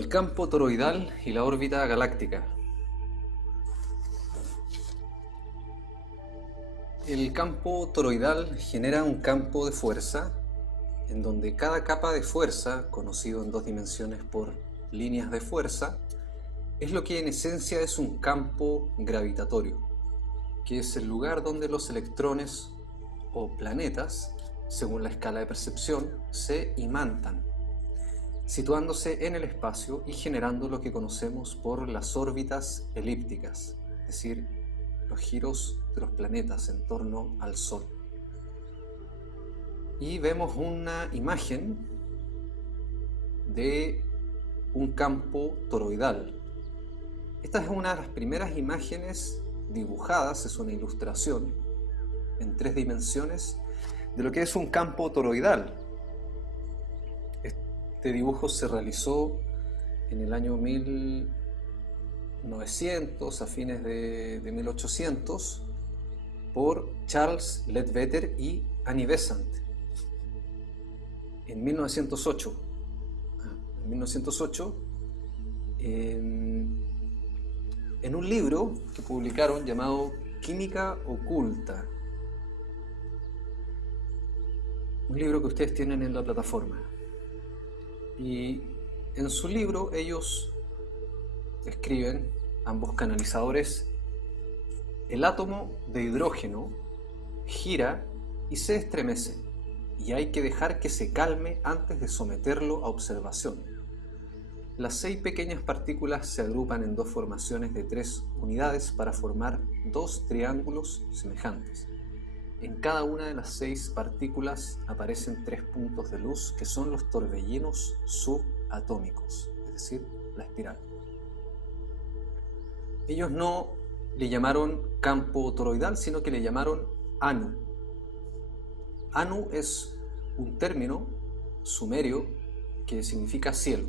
El campo toroidal y la órbita galáctica. El campo toroidal genera un campo de fuerza en donde cada capa de fuerza, conocido en dos dimensiones por líneas de fuerza, es lo que en esencia es un campo gravitatorio, que es el lugar donde los electrones o planetas, según la escala de percepción, se imantan, situándose en el espacio y generando lo que conocemos por las órbitas elípticas, es decir, los giros de los planetas en torno al Sol. Y vemos una imagen de un campo toroidal. Esta es una de las primeras imágenes dibujadas, es una ilustración en 3 dimensiones de lo que es un campo toroidal. Este dibujo se realizó en el año 1900, a fines de 1800, por Charles Leadbeater y Annie Besant. En 1908, en un libro que publicaron llamado Química Oculta, un libro que ustedes tienen en la plataforma. Y en su libro ellos describen, ambos canalizadores, el átomo de hidrógeno gira y se estremece, y hay que dejar que se calme antes de someterlo a observación. Las 6 pequeñas partículas se agrupan en 2 formaciones de 3 unidades para formar 2 triángulos semejantes. En cada una de las 6 partículas aparecen 3 puntos de luz que son los torbellinos subatómicos, es decir, la espiral. Ellos no le llamaron campo toroidal, sino que le llamaron Anu. Anu es un término sumerio que significa cielo.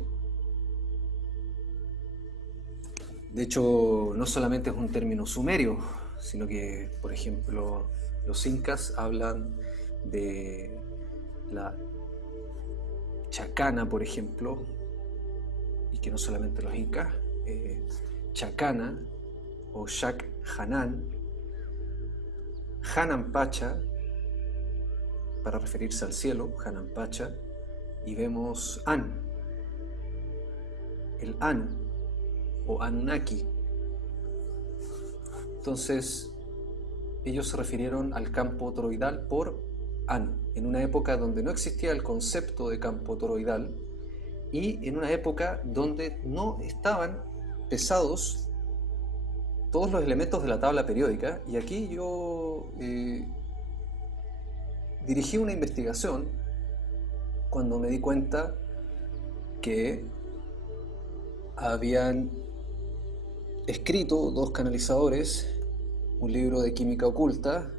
De hecho, no solamente es un término sumerio, sino que, por ejemplo, los incas hablan de la chacana, por ejemplo, y que no solamente los incas, chacana o Shac Hanan, Hananpacha, para referirse al cielo, Hananpacha, y vemos An, el Anu o Anunnaki. Entonces, ellos se refirieron al campo toroidal por Anu, en una época donde no existía el concepto de campo toroidal y en una época donde no estaban pesados todos los elementos de la tabla periódica. Y aquí yo dirigí una investigación cuando me di cuenta que habían escrito 2 canalizadores un libro de química oculta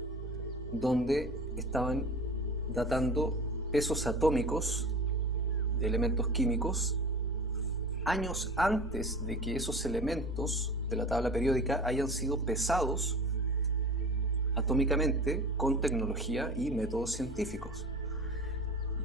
donde estaban datando pesos atómicos de elementos químicos años antes de que esos elementos de la tabla periódica hayan sido pesados atómicamente con tecnología y métodos científicos.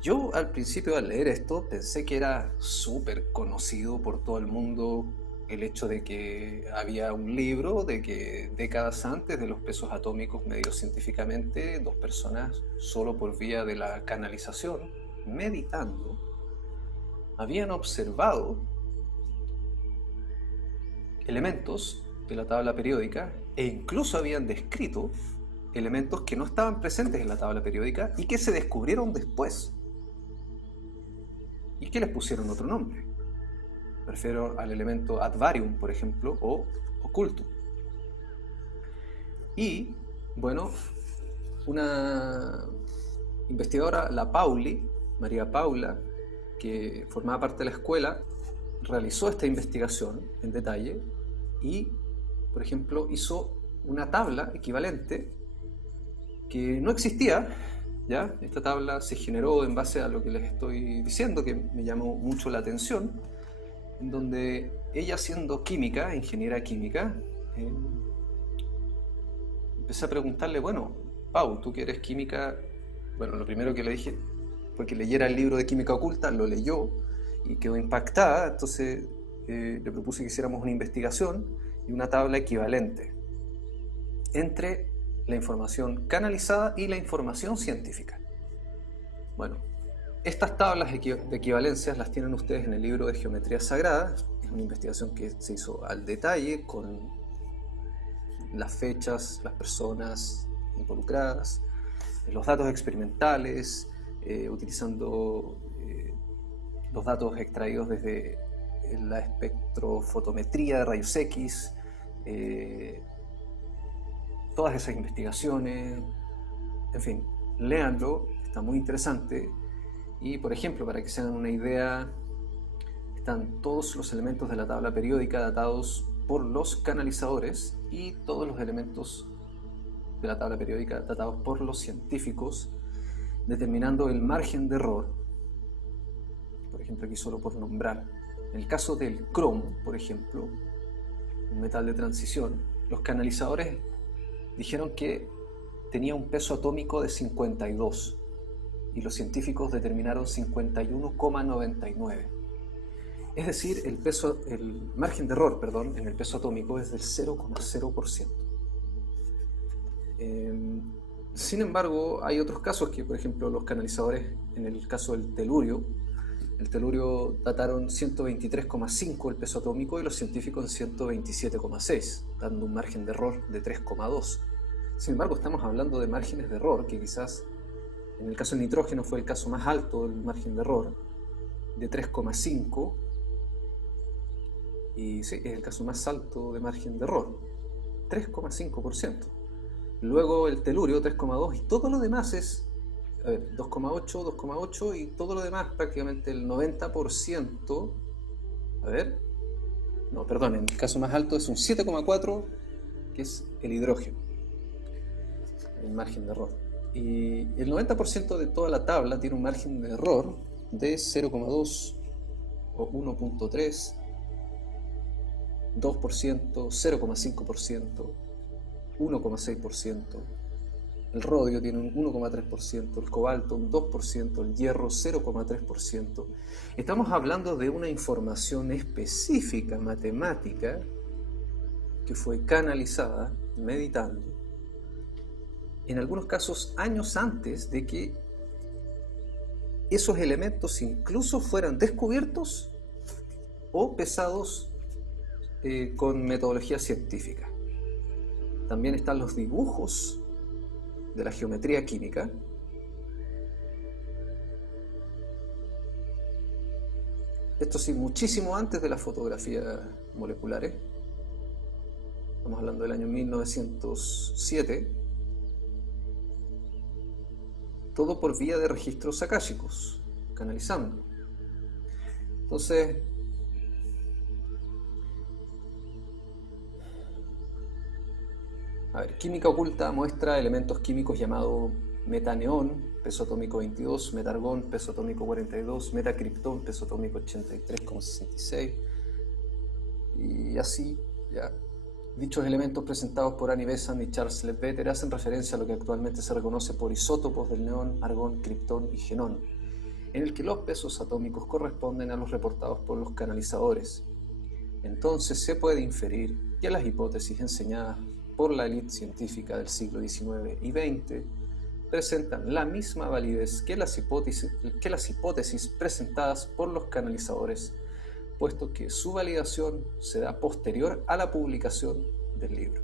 Yo al principio, al leer esto, pensé que era súper conocido por todo el mundo el hecho de que había un libro de que décadas antes de los pesos atómicos medidos científicamente, 2 personas, solo por vía de la canalización, meditando, habían observado elementos de la tabla periódica e incluso habían descrito elementos que no estaban presentes en la tabla periódica y que se descubrieron después y que les pusieron otro nombre. Me refiero al elemento Advarium, por ejemplo, o Occultum. Y, bueno, una investigadora, la Pauli, María Paula, que formaba parte de la escuela, realizó esta investigación en detalle y, por ejemplo, hizo una tabla equivalente que no existía, ¿ya? Esta tabla se generó en base a lo que les estoy diciendo, que me llamó mucho la atención, en donde ella, siendo química, ingeniera química, empecé a preguntarle, bueno, Pau, tú que eres química, bueno, lo primero que le dije, porque leyera el libro de química oculta, lo leyó y quedó impactada. Entonces le propuse que hiciéramos una investigación y una tabla equivalente entre la información canalizada y la información científica. Bueno, estas tablas de equivalencias las tienen ustedes en el libro de Geometría Sagrada. Es una investigación que se hizo al detalle con las fechas, las personas involucradas, los datos experimentales, utilizando los datos extraídos desde la espectrofotometría de rayos X, todas esas investigaciones, en fin, léanlo, está muy interesante. Y por ejemplo, para que se hagan una idea, están todos los elementos de la tabla periódica datados por los canalizadores y todos los elementos de la tabla periódica datados por los científicos, determinando el margen de error. Por ejemplo, aquí solo por nombrar. En el caso del cromo, por ejemplo, un metal de transición, los canalizadores dijeron que tenía un peso atómico de 52 y los científicos determinaron 51,99. Es decir, el margen de error, en el peso atómico es del 0,0%. Sin embargo, hay otros casos que, por ejemplo, los canalizadores, en el caso del telurio, el telurio dataron 123,5 el peso atómico y los científicos en 127,6, dando un margen de error de 3,2. Sin embargo, estamos hablando de márgenes de error que quizás en el caso del nitrógeno fue el caso más alto del margen de error, de 3,5, y sí, es el caso más alto de margen de error, 3,5%. Luego el telurio, 3,2, y todo lo demás es 2,8, 2,8, y todo lo demás, prácticamente el 90%. En el caso más alto es un 7,4, que es el hidrógeno, el margen de error. Y el 90% de toda la tabla tiene un margen de error de 0,2 o 1,3, 2%, 0,5%, 1,6%. El rodio tiene un 1,3%, el cobalto un 2%, el hierro 0,3%. Estamos hablando de una información específica, matemática, que fue canalizada, meditando, en algunos casos años antes de que esos elementos incluso fueran descubiertos o pesados con metodología científica. También están los dibujos de la geometría química. Esto sí, muchísimo antes de las fotografías moleculares. Estamos hablando del año 1907. Todo por vía de registros akáshicos, canalizando. Entonces, química oculta muestra elementos químicos llamados metaneón, peso atómico 22, metargón, peso atómico 42, metacriptón, peso atómico 83,66, y así, ya. Dichos elementos presentados por Annie Besant y Charles Leadbeater hacen referencia a lo que actualmente se reconoce por isótopos del neón, argón, criptón y xenón, en el que los pesos atómicos corresponden a los reportados por los canalizadores. Entonces se puede inferir que las hipótesis enseñadas por la élite científica del siglo XIX y XX presentan la misma validez que las hipótesis presentadas por los canalizadores, puesto que su validación se da posterior a la publicación del libro.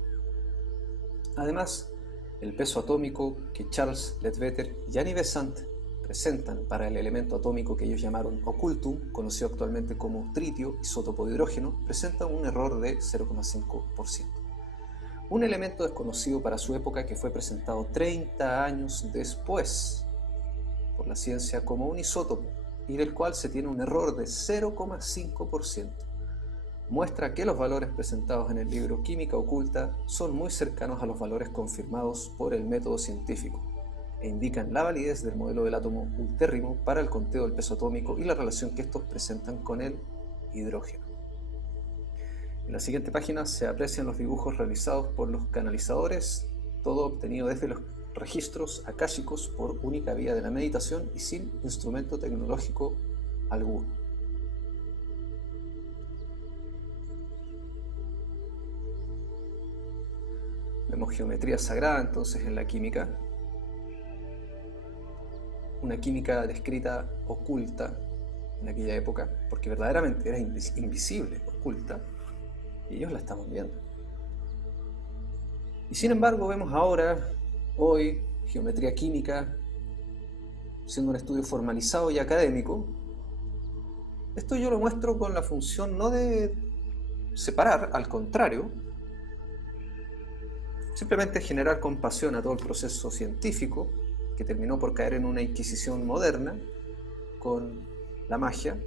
Además, el peso atómico que Charles Leadbeater y Annie Besant presentan para el elemento atómico que ellos llamaron ocultum, conocido actualmente como tritio, isótopo de hidrógeno, presenta un error de 0,5%. Un elemento desconocido para su época que fue presentado 30 años después por la ciencia como un isótopo y del cual se tiene un error de 0,5%. Muestra que los valores presentados en el libro Química Oculta son muy cercanos a los valores confirmados por el método científico e indican la validez del modelo del átomo ultérrimo para el conteo del peso atómico y la relación que estos presentan con el hidrógeno. En la siguiente página se aprecian los dibujos realizados por los canalizadores, todo obtenido desde los registros akáshicos por única vía de la meditación y sin instrumento tecnológico alguno. Vemos geometría sagrada entonces en la química, una química descrita oculta en aquella época, porque verdaderamente era invisible, oculta, y ellos la estaban viendo. Y sin embargo vemos ahora, hoy, geometría química, siendo un estudio formalizado y académico. Esto yo lo muestro con la función no de separar, al contrario, simplemente generar compasión a todo el proceso científico que terminó por caer en una inquisición moderna con la magia,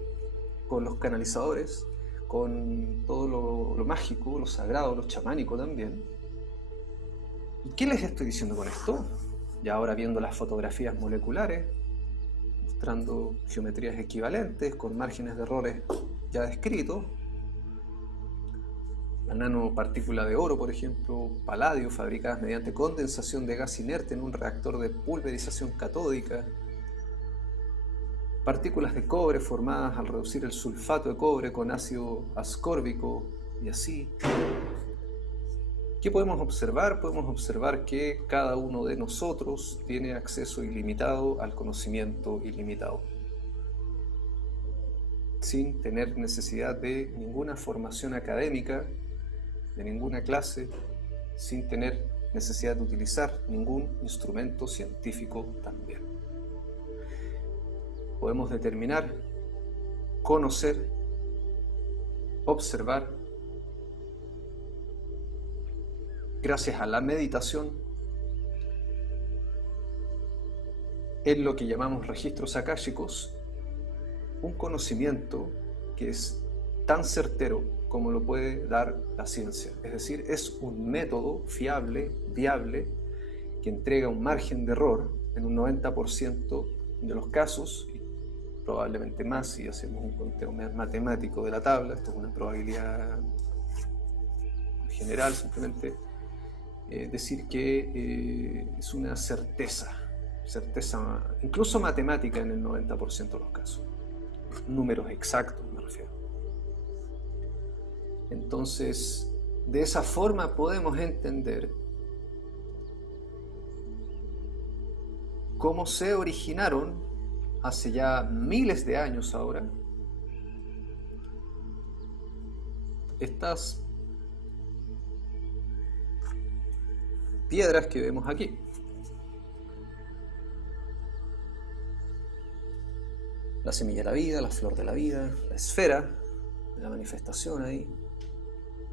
con los canalizadores, con todo lo mágico, lo sagrado, lo chamánico también. ¿Y qué les estoy diciendo con esto? Ya ahora viendo las fotografías moleculares, mostrando geometrías equivalentes con márgenes de errores ya descritos, la nanopartícula de oro, por ejemplo, paladio, fabricadas mediante condensación de gas inerte en un reactor de pulverización catódica, partículas de cobre formadas al reducir el sulfato de cobre con ácido ascórbico y así. ¿Qué podemos observar? Podemos observar que cada uno de nosotros tiene acceso ilimitado al conocimiento ilimitado, sin tener necesidad de ninguna formación académica, de ninguna clase, sin tener necesidad de utilizar ningún instrumento científico también. Podemos determinar, conocer, observar, gracias a la meditación, en lo que llamamos registros akáshicos, un conocimiento que es tan certero como lo puede dar la ciencia. Es decir, es un método fiable, viable, que entrega un margen de error en un 90% de los casos, y probablemente más si hacemos un conteo matemático de la tabla. Esto es una probabilidad general, simplemente decir que es una certeza incluso matemática en el 90% de los casos. Números exactos me refiero. Entonces, de esa forma podemos entender cómo se originaron hace ya miles de años ahora estas piedras que vemos aquí. La semilla de la vida, la flor de la vida, la esfera de la manifestación ahí,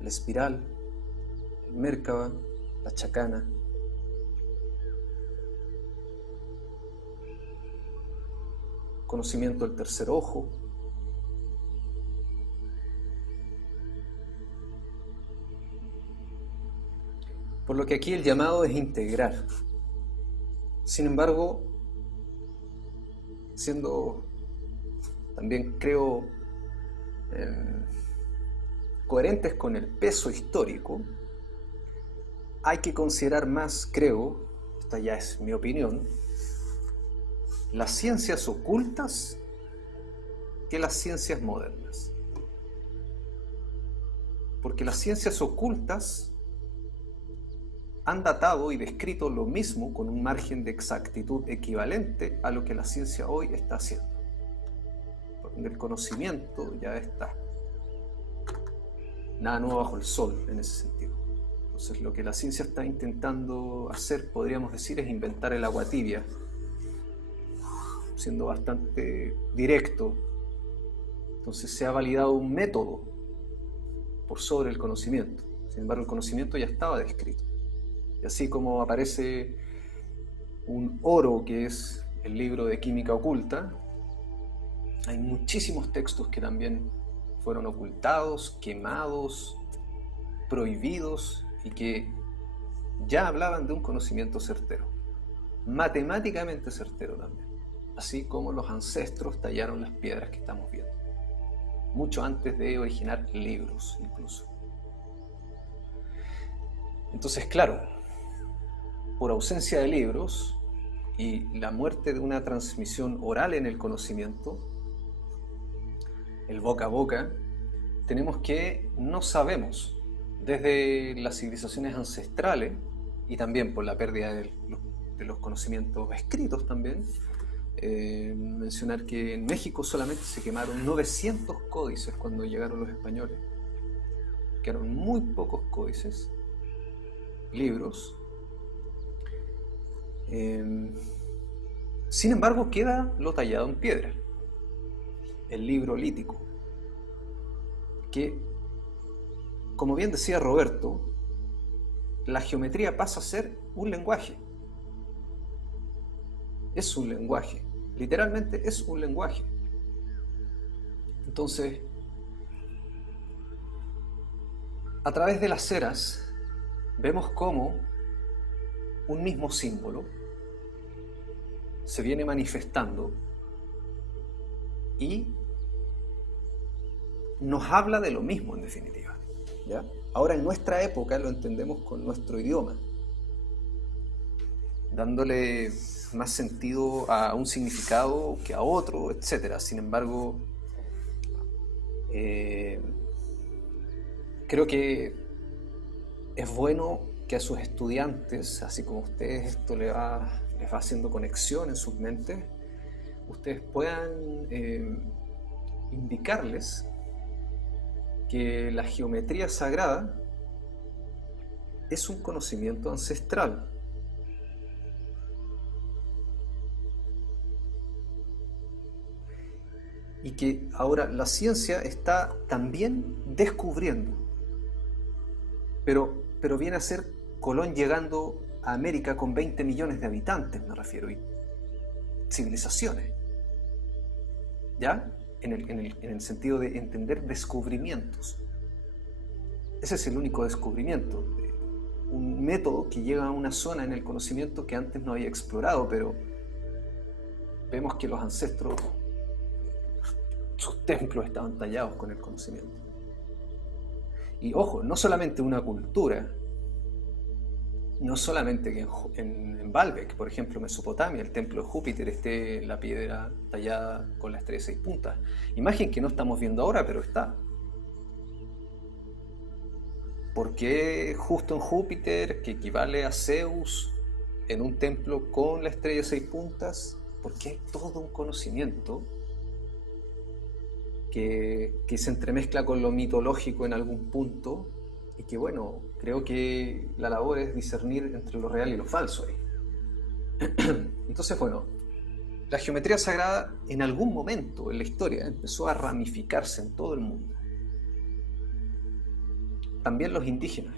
la espiral, el Merkaba, la chacana. Conocimiento del tercer ojo. Por lo que aquí el llamado es integrar. Sin embargo, siendo también creo coherentes con el peso histórico, hay que considerar más, creo, esta ya es mi opinión, las ciencias ocultas que las ciencias modernas. Porque las ciencias ocultas han datado y descrito lo mismo con un margen de exactitud equivalente a lo que la ciencia hoy está haciendo. El conocimiento ya está. Nada nuevo bajo el sol en ese sentido. Entonces lo que la ciencia está intentando hacer, podríamos decir, es inventar el agua tibia, siendo bastante directo. Entonces se ha validado un método por sobre el conocimiento. Sin embargo, el conocimiento ya estaba descrito. Y así como aparece un oro, que es el libro de química oculta, hay muchísimos textos que también fueron ocultados, quemados, prohibidos, y que ya hablaban de un conocimiento certero, matemáticamente certero también, así como los ancestros tallaron las piedras que estamos viendo, mucho antes de originar libros incluso. Entonces, claro, por ausencia de libros y la muerte de una transmisión oral en el conocimiento, el boca a boca, tenemos que no sabemos desde las civilizaciones ancestrales y también por la pérdida de los conocimientos escritos también. Mencionar que en México solamente se quemaron 900 códices cuando llegaron los españoles. Quedaron muy pocos códices, libros. Sin embargo, queda lo tallado en piedra, el libro lítico, que, como bien decía Roberto, la geometría pasa a ser un lenguaje. Es un lenguaje, literalmente es un lenguaje. Entonces, a través de las eras, vemos cómo un mismo símbolo se viene manifestando y nos habla de lo mismo en definitiva, ¿ya? Ahora en nuestra época lo entendemos con nuestro idioma, dándole más sentido a un significado que a otro, etc. Sin embargo, creo que es bueno que a sus estudiantes, así como a ustedes esto les va haciendo conexión en sus mentes, ustedes puedan indicarles que la geometría sagrada es un conocimiento ancestral. Y que ahora la ciencia está también descubriendo. Pero viene a ser Colón llegando a América con 20 millones de habitantes, me refiero, y civilizaciones. ¿Ya? En el sentido de entender descubrimientos. Ese es el único descubrimiento. Un método que llega a una zona en el conocimiento que antes no había explorado, pero vemos que los ancestros, sus templos estaban tallados con el conocimiento. Y ojo, no solamente una cultura, no solamente que en Baalbek, por ejemplo, Mesopotamia, el templo de Júpiter, esté la piedra tallada con la estrella de 6 puntas. Imagen que no estamos viendo ahora, pero está. ¿Por qué justo en Júpiter, que equivale a Zeus, en un templo con la estrella de 6 puntas? Porque hay todo un conocimiento que se entremezcla con lo mitológico en algún punto, y que bueno, creo que la labor es discernir entre lo real y lo falso ahí. Entonces, bueno, la geometría sagrada en algún momento en la historia empezó a ramificarse en todo el mundo. También los indígenas,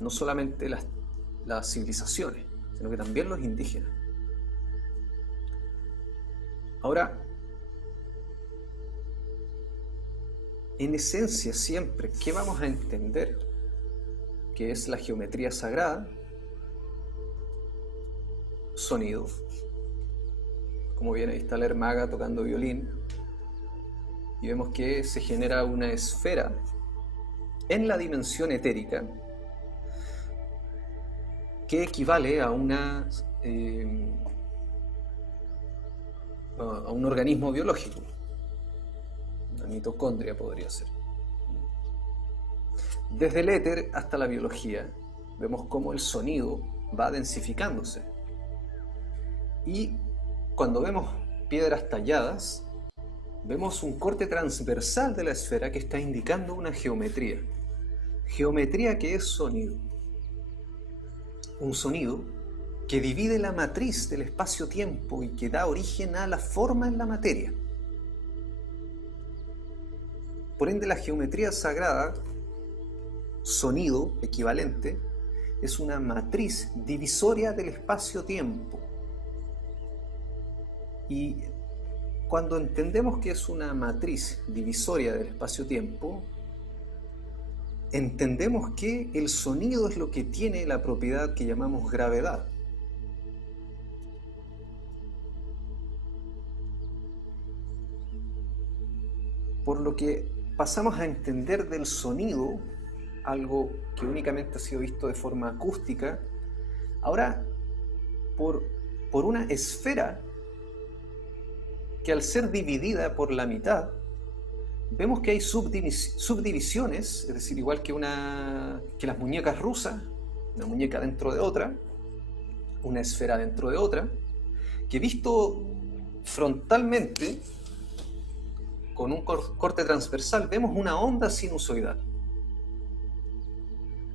no solamente las civilizaciones, sino que también los indígenas. Ahora, en esencia siempre, ¿qué vamos a entender que es la geometría sagrada? Sonido. Como bien ahí está la Ermaga tocando violín, y vemos que se genera una esfera en la dimensión etérica que equivale a un organismo biológico. Una mitocondria podría ser. Desde el éter hasta la biología, vemos cómo el sonido va densificándose. Y cuando vemos piedras talladas, vemos un corte transversal de la esfera que está indicando una geometría. Geometría que es sonido. Un sonido que divide la matriz del espacio-tiempo y que da origen a la forma en la materia. Por ende, la geometría sagrada, sonido equivalente, es una matriz divisoria del espacio-tiempo. Y cuando entendemos que es una matriz divisoria del espacio-tiempo, entendemos que el sonido es lo que tiene la propiedad que llamamos gravedad. Por lo que pasamos a entender del sonido algo que únicamente ha sido visto de forma acústica, ahora por una esfera que al ser dividida por la mitad, vemos que hay subdivisiones, es decir, igual que las muñecas rusas, una muñeca dentro de otra, una esfera dentro de otra, que visto frontalmente, con un corte transversal, vemos una onda sinusoidal.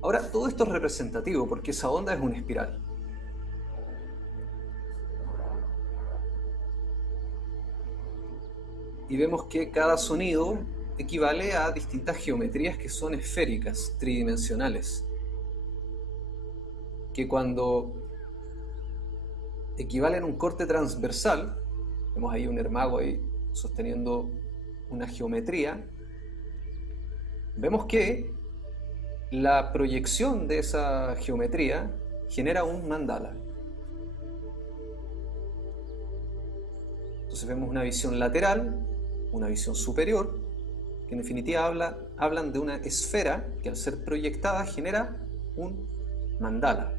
Ahora, todo esto es representativo porque esa onda es una espiral. Y vemos que cada sonido equivale a distintas geometrías que son esféricas, tridimensionales, que cuando equivalen a un corte transversal, vemos ahí un hermago ahí sosteniendo una geometría, vemos que la proyección de esa geometría genera un mandala. Entonces vemos una visión lateral, una visión superior, que en definitiva hablan de una esfera que al ser proyectada genera un mandala.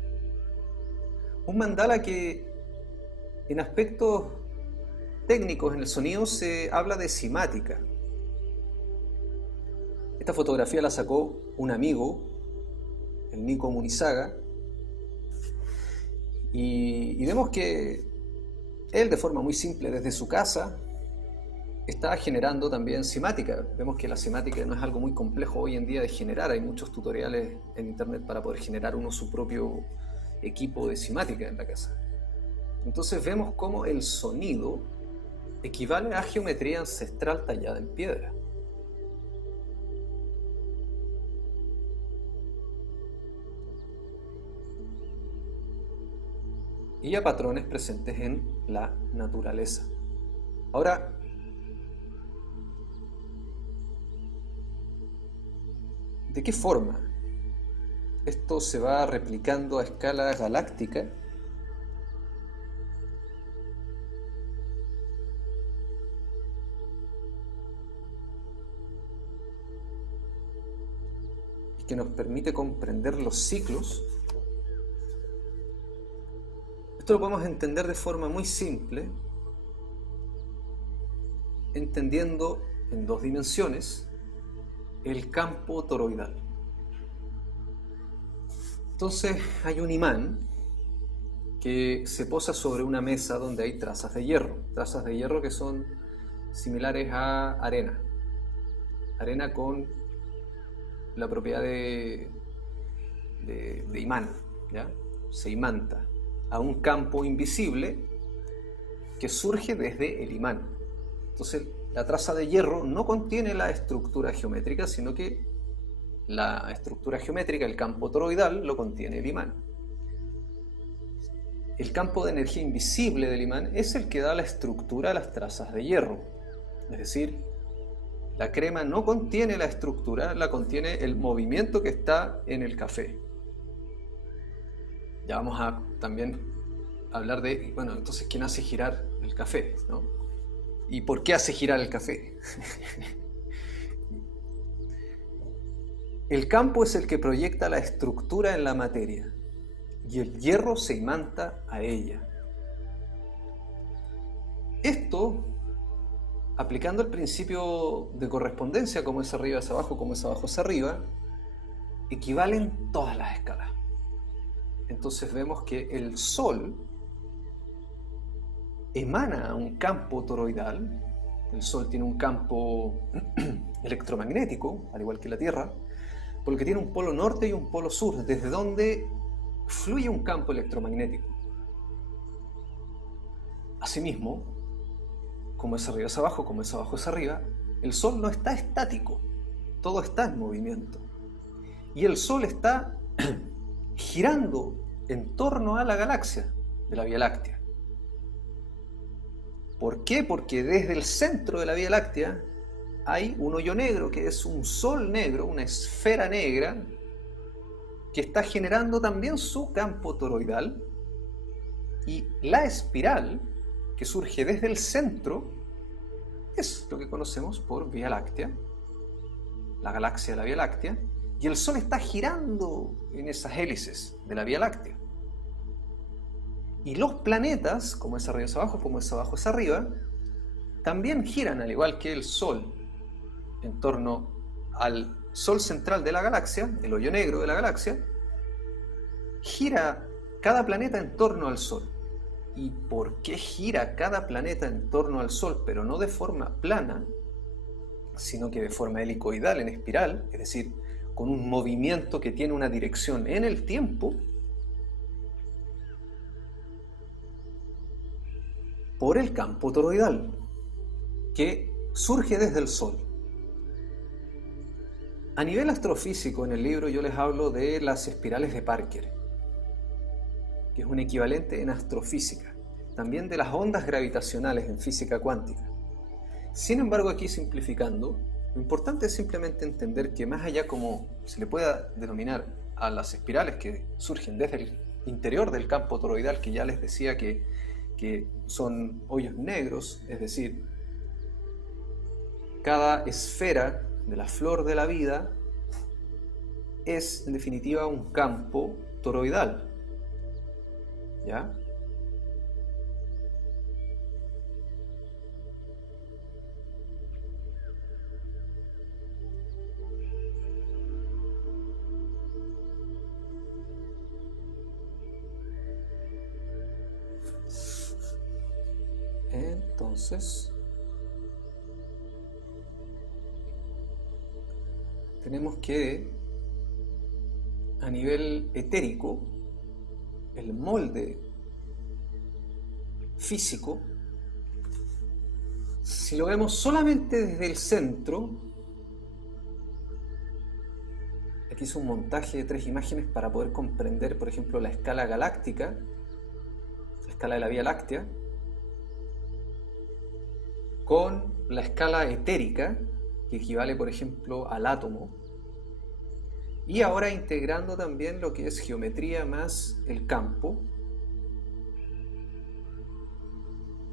Un mandala que en aspectos técnicos en el sonido se habla de cimática. Esta fotografía la sacó un amigo, el Nico Munizaga, y vemos que él de forma muy simple desde su casa está generando también cimática. Vemos que la cimática no es algo muy complejo hoy en día de generar, hay muchos tutoriales en internet para poder generar uno su propio equipo de cimática en la casa. Entonces vemos cómo el sonido equivale a geometría ancestral tallada en piedra. Y a patrones presentes en la naturaleza. Ahora, ¿de qué forma esto se va replicando a escala galáctica? Y que nos permite comprender los ciclos. Esto lo podemos entender de forma muy simple, entendiendo en dos dimensiones el campo toroidal. Entonces hay un imán que se posa sobre una mesa donde hay trazas de hierro que son similares a arena con la propiedad de imán, ¿ya? Se imanta a un campo invisible que surge desde el imán. Entonces la traza de hierro no contiene la estructura geométrica, sino que la estructura geométrica, el campo toroidal, lo contiene el imán. El campo de energía invisible del imán es el que da la estructura a las trazas de hierro. Es decir, la crema no contiene la estructura, la contiene el movimiento que está en el café. Ya vamos a también hablar de, bueno, entonces, ¿quién hace girar el café, ¿no? ¿Y por qué hace girar el café? El campo es el que proyecta la estructura en la materia y el hierro se imanta a ella. Esto, aplicando el principio de correspondencia, como es arriba es abajo, como es abajo es arriba, equivalen todas las escalas. Entonces vemos que el Sol emana un campo toroidal. El Sol tiene un campo electromagnético, al igual que la Tierra, porque tiene un polo norte y un polo sur, desde donde fluye un campo electromagnético. Asimismo, como es arriba es abajo, como es abajo es arriba, el Sol no está estático, todo está en movimiento. Y el Sol está girando en torno a la galaxia de la Vía Láctea. ¿Por qué? Porque desde el centro de la Vía Láctea hay un hoyo negro, que es un sol negro, una esfera negra, que está generando también su campo toroidal, y la espiral que surge desde el centro es lo que conocemos por Vía Láctea, la galaxia de la Vía Láctea, y el Sol está girando en esas hélices de la Vía Láctea. Y los planetas, como es arriba es abajo, como es abajo es arriba, también giran, al igual que el Sol, en torno al Sol central de la galaxia, el hoyo negro de la galaxia, gira cada planeta en torno al Sol. ¿Y por qué gira cada planeta en torno al Sol, pero no de forma plana, sino que de forma helicoidal, en espiral, es decir, con un movimiento que tiene una dirección en el tiempo? Por el campo toroidal, que surge desde el Sol. A nivel astrofísico, en el libro yo les hablo de las espirales de Parker, que es un equivalente en astrofísica, también de las ondas gravitacionales en física cuántica. Sin embargo, aquí simplificando, lo importante es simplemente entender que más allá como se le pueda denominar a las espirales que surgen desde el interior del campo toroidal, que ya les decía que son hoyos negros, es decir, cada esfera de la flor de la vida es en definitiva un campo toroidal, ¿ya? Entonces, tenemos que, a nivel etérico, el molde físico, si lo vemos solamente desde el centro, aquí hice un montaje de 3 imágenes para poder comprender, por ejemplo, la escala galáctica, la escala de la Vía Láctea, con la escala etérica, que equivale, por ejemplo, al átomo, y ahora integrando también lo que es geometría más el campo.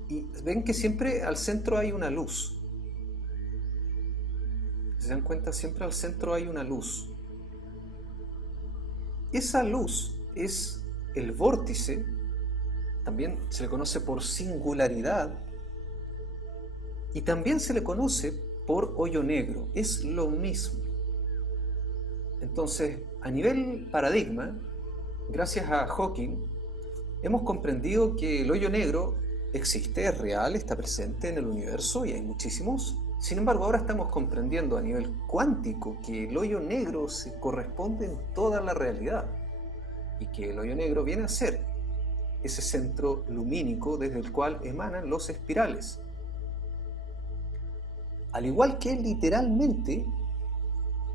Y ven que siempre al centro hay una luz. Si se dan cuenta, siempre al centro hay una luz. Esa luz es el vórtice, también se le conoce por singularidad, y también se le conoce por hoyo negro. Es lo mismo. Entonces, a nivel paradigma, gracias a Hawking, hemos comprendido que el hoyo negro existe, es real, está presente en el universo y hay muchísimos. Sin embargo, ahora estamos comprendiendo a nivel cuántico que el hoyo negro se corresponde en toda la realidad y que el hoyo negro viene a ser ese centro lumínico desde el cual emanan los espirales. Al igual que literalmente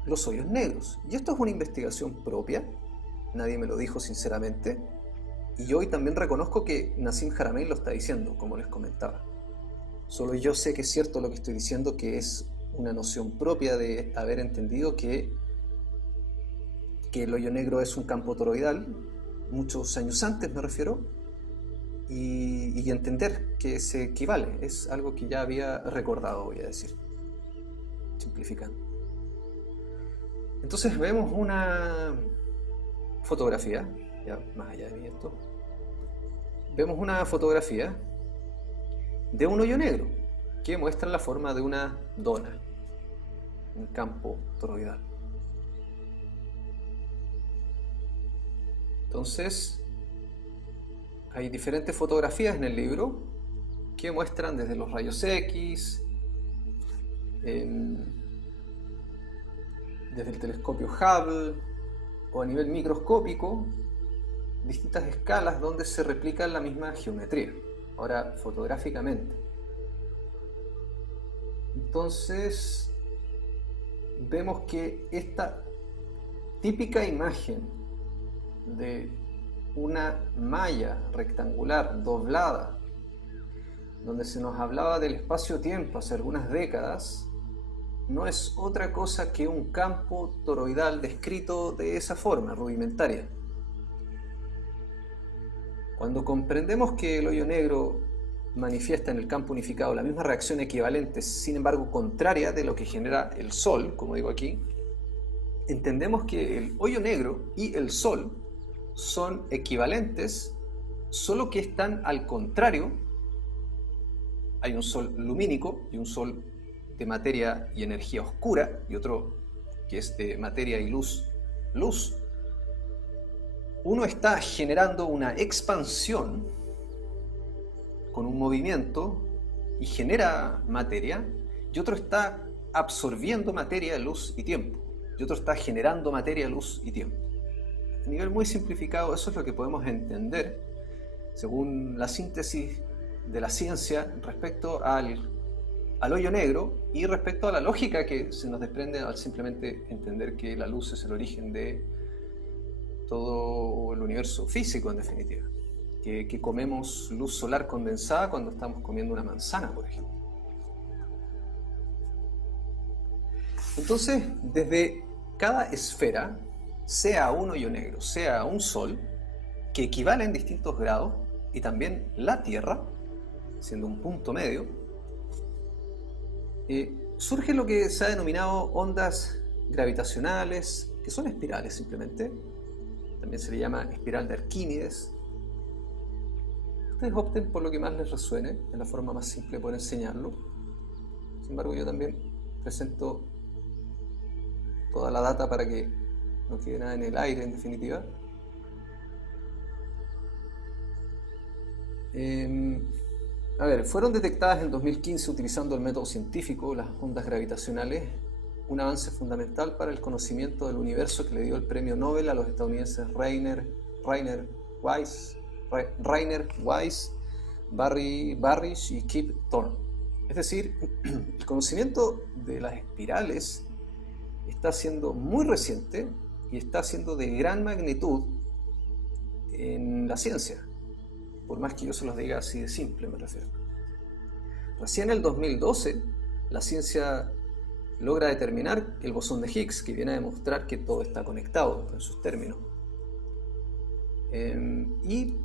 los hoyos negros. Y esto es una investigación propia, nadie me lo dijo sinceramente, y hoy también reconozco que Nassim Haramein lo está diciendo, como les comentaba. Solo yo sé que es cierto lo que estoy diciendo, que es una noción propia de haber entendido que el hoyo negro es un campo toroidal, muchos años antes me refiero, y entender que se equivale, es algo que ya había recordado, voy a decir, simplificando. Entonces vemos una fotografía, ya más allá de mí esto, vemos una fotografía de un hoyo negro que muestra la forma de una dona, un campo toroidal. Entonces, hay diferentes fotografías en el libro que muestran desde los rayos X, desde el telescopio Hubble o a nivel microscópico, distintas escalas donde se replica la misma geometría, ahora fotográficamente. Entonces vemos que esta típica imagen de una malla rectangular doblada, donde se nos hablaba del espacio-tiempo hace algunas décadas, no es otra cosa que un campo toroidal descrito de esa forma, rudimentaria. Cuando comprendemos que el hoyo negro manifiesta en el campo unificado la misma reacción equivalente, sin embargo contraria de lo que genera el Sol, como digo aquí, entendemos que el hoyo negro y el Sol son equivalentes, solo que están al contrario. Hay un Sol lumínico y un Sol de materia y energía oscura, y otro que es de materia y luz. uno está generando una expansión con un movimiento y genera materia, y otro está absorbiendo materia, luz y tiempo, y otro está generando materia, luz y tiempo. A nivel muy simplificado, eso es lo que podemos entender según la síntesis de la ciencia respecto al hoyo negro y respecto a la lógica que se nos desprende al simplemente entender que la luz es el origen de todo el universo físico, en definitiva. Que comemos luz solar condensada cuando estamos comiendo una manzana, por ejemplo. Entonces, desde cada esfera, sea un hoyo negro, sea un sol, que equivale en distintos grados, y también la Tierra, siendo un punto medio, surge lo que se ha denominado ondas gravitacionales, que son espirales simplemente. También se le llama espiral de Arquímedes. Ustedes opten por lo que más les resuene, es la forma más simple de poder enseñarlo. Sin embargo, yo también presento toda la data para que no quede nada en el aire, en definitiva. A ver, fueron detectadas en 2015 utilizando el método científico, las ondas gravitacionales, un avance fundamental para el conocimiento del universo que le dio el premio Nobel a los estadounidenses Rainer Weiss, Barish y Kip Thorne. Es decir, el conocimiento de las espirales está siendo muy reciente y está siendo de gran magnitud en la ciencia, por más que yo se los diga así de simple, me refiero. Recién en el 2012 la ciencia logra determinar el bosón de Higgs, que viene a demostrar que todo está conectado en sus términos. Y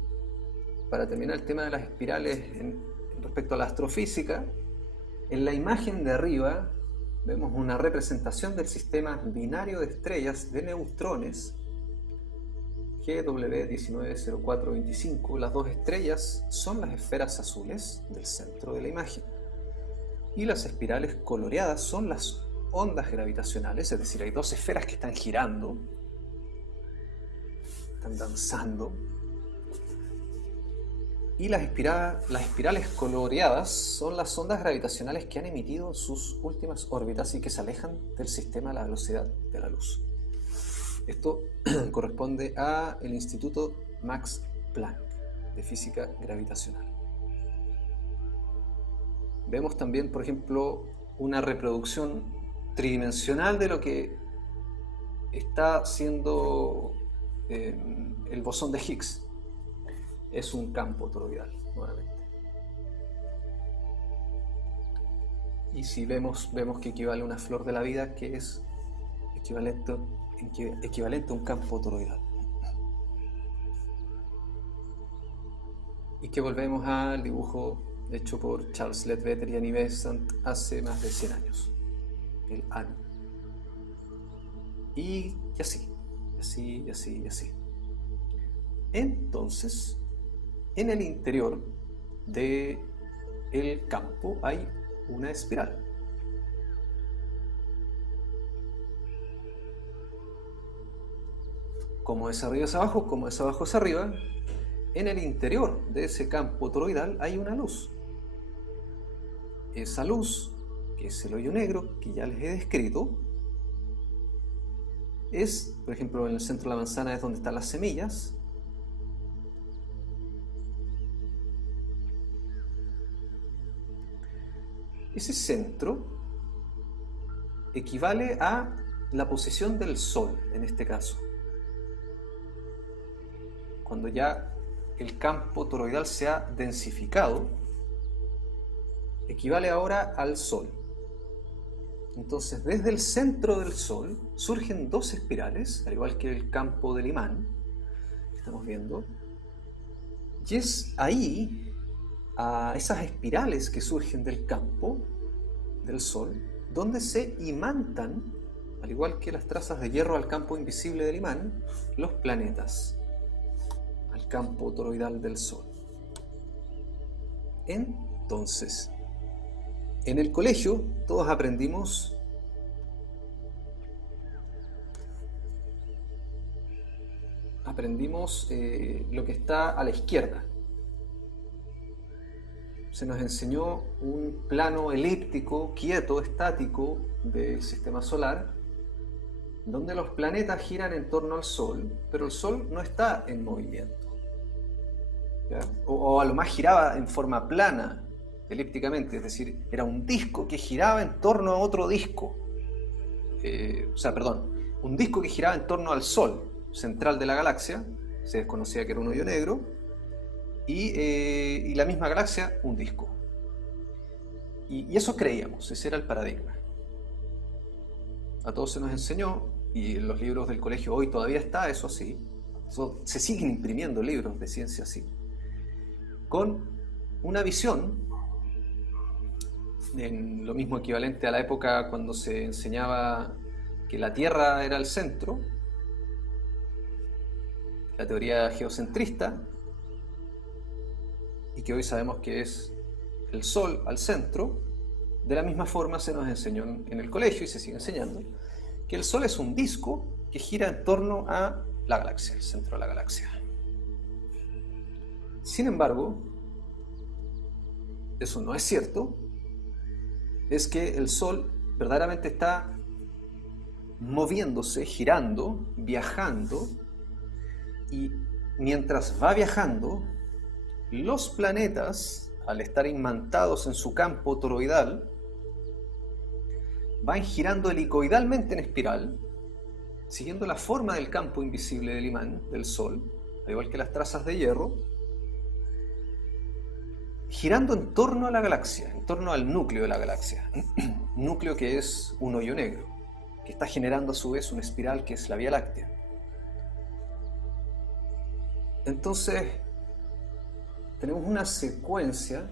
para terminar el tema de las espirales respecto a la astrofísica, en la imagen de arriba vemos una representación del sistema binario de estrellas de neutrones GW190425. Las dos estrellas son las esferas azules del centro de la imagen, y las espirales coloreadas son las ondas gravitacionales, es decir, hay dos esferas que están girando, están danzando, y las espirales coloreadas son las ondas gravitacionales que han emitido en sus últimas órbitas y que se alejan del sistema a la velocidad de la luz. Esto corresponde al Instituto Max Planck de Física Gravitacional. Vemos también, por ejemplo, una reproducción tridimensional de lo que está siendo el bosón de Higgs. Es un campo toroidal, nuevamente. Y si vemos que equivale a una flor de la vida, que es equivalente a un campo toroidal. Y que volvemos al dibujo hecho por Charles Leadbeater y Annie Besant hace más de 100 años, el ANU. Y así. Entonces, en el interior del campo hay una espiral. Como es arriba es abajo, como es abajo es arriba, en el interior de ese campo toroidal hay una luz. Esa luz, que es el hoyo negro que ya les he descrito, es, por ejemplo, en el centro de la manzana es donde están las semillas. Ese centro equivale a la posición del Sol, en este caso. Cuando ya el campo toroidal se ha densificado, equivale ahora al Sol. Entonces, desde el centro del Sol surgen dos espirales, al igual que el campo del imán que estamos viendo, y es ahí, a esas espirales que surgen del campo del Sol, donde se imantan, al igual que las trazas de hierro al campo invisible del imán, los planetas al campo toroidal del Sol. Entonces, en el colegio todos aprendimos aprendimos lo que está a la izquierda. Se nos enseñó un plano elíptico, quieto, estático del sistema solar, donde los planetas giran en torno al Sol, pero el Sol no está en movimiento. O a lo más giraba en forma plana, elípticamente, es decir, era un disco que giraba en torno a otro disco. Un disco que giraba en torno al Sol central de la galaxia, se desconocía que era un hoyo negro, y la misma galaxia, un disco. Y eso creíamos, ese era el paradigma. A todos se nos enseñó, y en los libros del colegio hoy todavía está eso así, se siguen imprimiendo libros de ciencia así, con una visión, en lo mismo equivalente a la época cuando se enseñaba que la Tierra era el centro, la teoría geocentrista, y que hoy sabemos que es el Sol al centro. De la misma forma se nos enseñó en el colegio, y se sigue enseñando, que el Sol es un disco que gira en torno a la galaxia, el centro de la galaxia. Sin embargo, eso no es cierto. Es que el Sol verdaderamente está moviéndose, girando, viajando, y mientras va viajando, los planetas, al estar imantados en su campo toroidal, van girando helicoidalmente en espiral, siguiendo la forma del campo invisible del imán del Sol, al igual que las trazas de hierro, girando en torno a la galaxia, en torno al núcleo de la galaxia, núcleo que es un hoyo negro, que está generando a su vez una espiral que es la Vía Láctea. Entonces, tenemos una secuencia,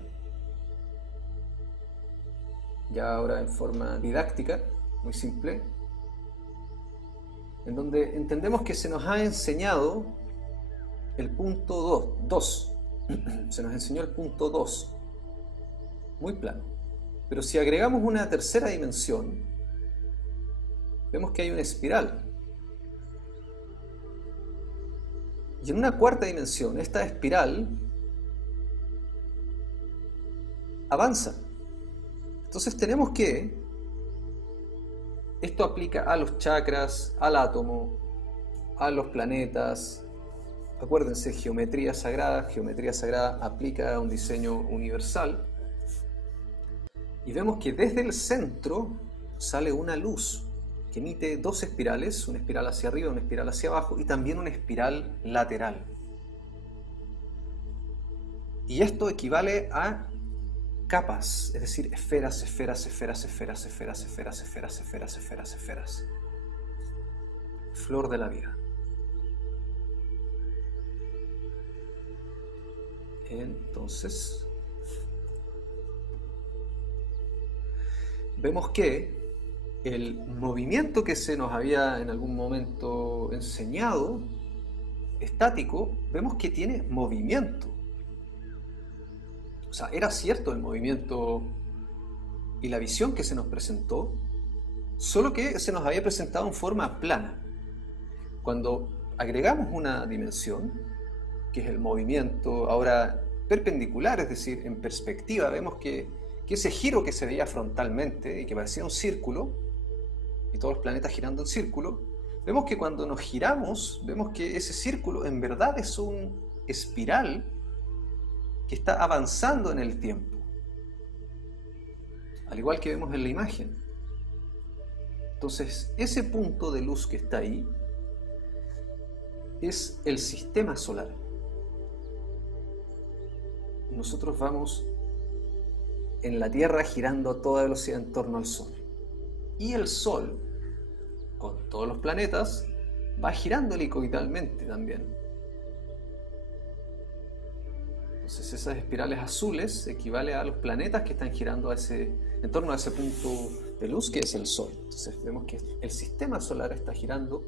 ya ahora en forma didáctica, muy simple, en donde entendemos que se nos ha enseñado el punto 2. Se nos enseñó el punto 2, muy plano. Pero si agregamos una tercera dimensión, vemos que hay una espiral. Y en una cuarta dimensión, esta espiral avanza. Entonces tenemos que, esto aplica a los chakras, al átomo, a los planetas. Acuérdense, geometría sagrada aplica a un diseño universal. Y vemos que desde el centro sale una luz que emite dos espirales, una espiral hacia arriba, una espiral hacia abajo, y también una espiral lateral. Y esto equivale a capas, es decir, esferas, esferas, esferas, esferas, esferas, esferas, esferas, esferas, esferas, esferas. Flor de la vida. Entonces, vemos que el movimiento que se nos había en algún momento enseñado, estático, vemos que tiene movimiento. O sea, era cierto el movimiento y la visión que se nos presentó, solo que se nos había presentado en forma plana. Cuando agregamos una dimensión, que es el movimiento ahora perpendicular, es decir, en perspectiva, vemos que ese giro que se veía frontalmente y que parecía un círculo, y todos los planetas girando en círculo, vemos que cuando nos giramos, vemos que ese círculo en verdad es un espiral que está avanzando en el tiempo, al igual que vemos en la imagen. Entonces, ese punto de luz que está ahí es el sistema solar. Nosotros vamos en la Tierra girando a toda velocidad en torno al Sol. Y el Sol, con todos los planetas, va girando helicoidalmente también. Entonces esas espirales azules equivalen a los planetas que están girando en torno a ese punto de luz que es el Sol. Entonces vemos que el sistema solar está girando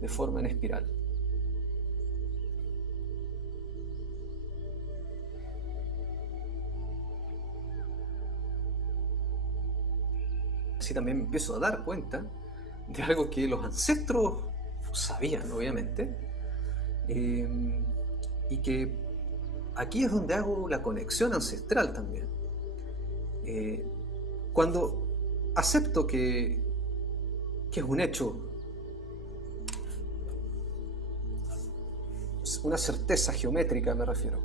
de forma en espiral. Así también me empiezo a dar cuenta de algo que los ancestros sabían, obviamente, y que aquí es donde hago la conexión ancestral también. Cuando acepto que es un hecho, una certeza geométrica me refiero,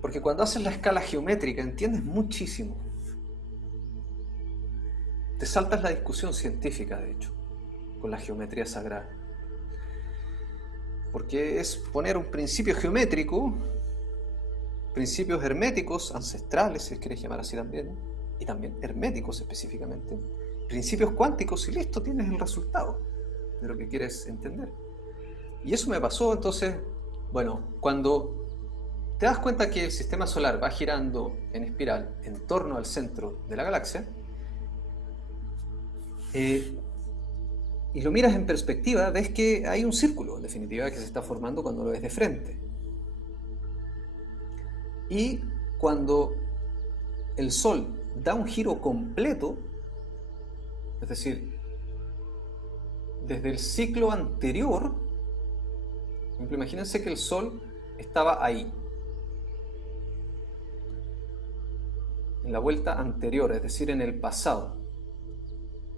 porque cuando haces la escala geométrica entiendes muchísimo. Te saltas la discusión científica, de hecho, con la geometría sagrada. Porque es poner un principio geométrico, principios herméticos, ancestrales, si quieres llamar así también, y también herméticos específicamente, principios cuánticos y listo, tienes el resultado de lo que quieres entender. Y eso me pasó, entonces, bueno, cuando te das cuenta que el sistema solar va girando en espiral en torno al centro de la galaxia, y lo miras en perspectiva, ves que hay un círculo, en definitiva, que se está formando cuando lo ves de frente. Y cuando el Sol da un giro completo, es decir, desde el ciclo anterior, por ejemplo, imagínense que el Sol estaba ahí, en la vuelta anterior, es decir, en el pasado.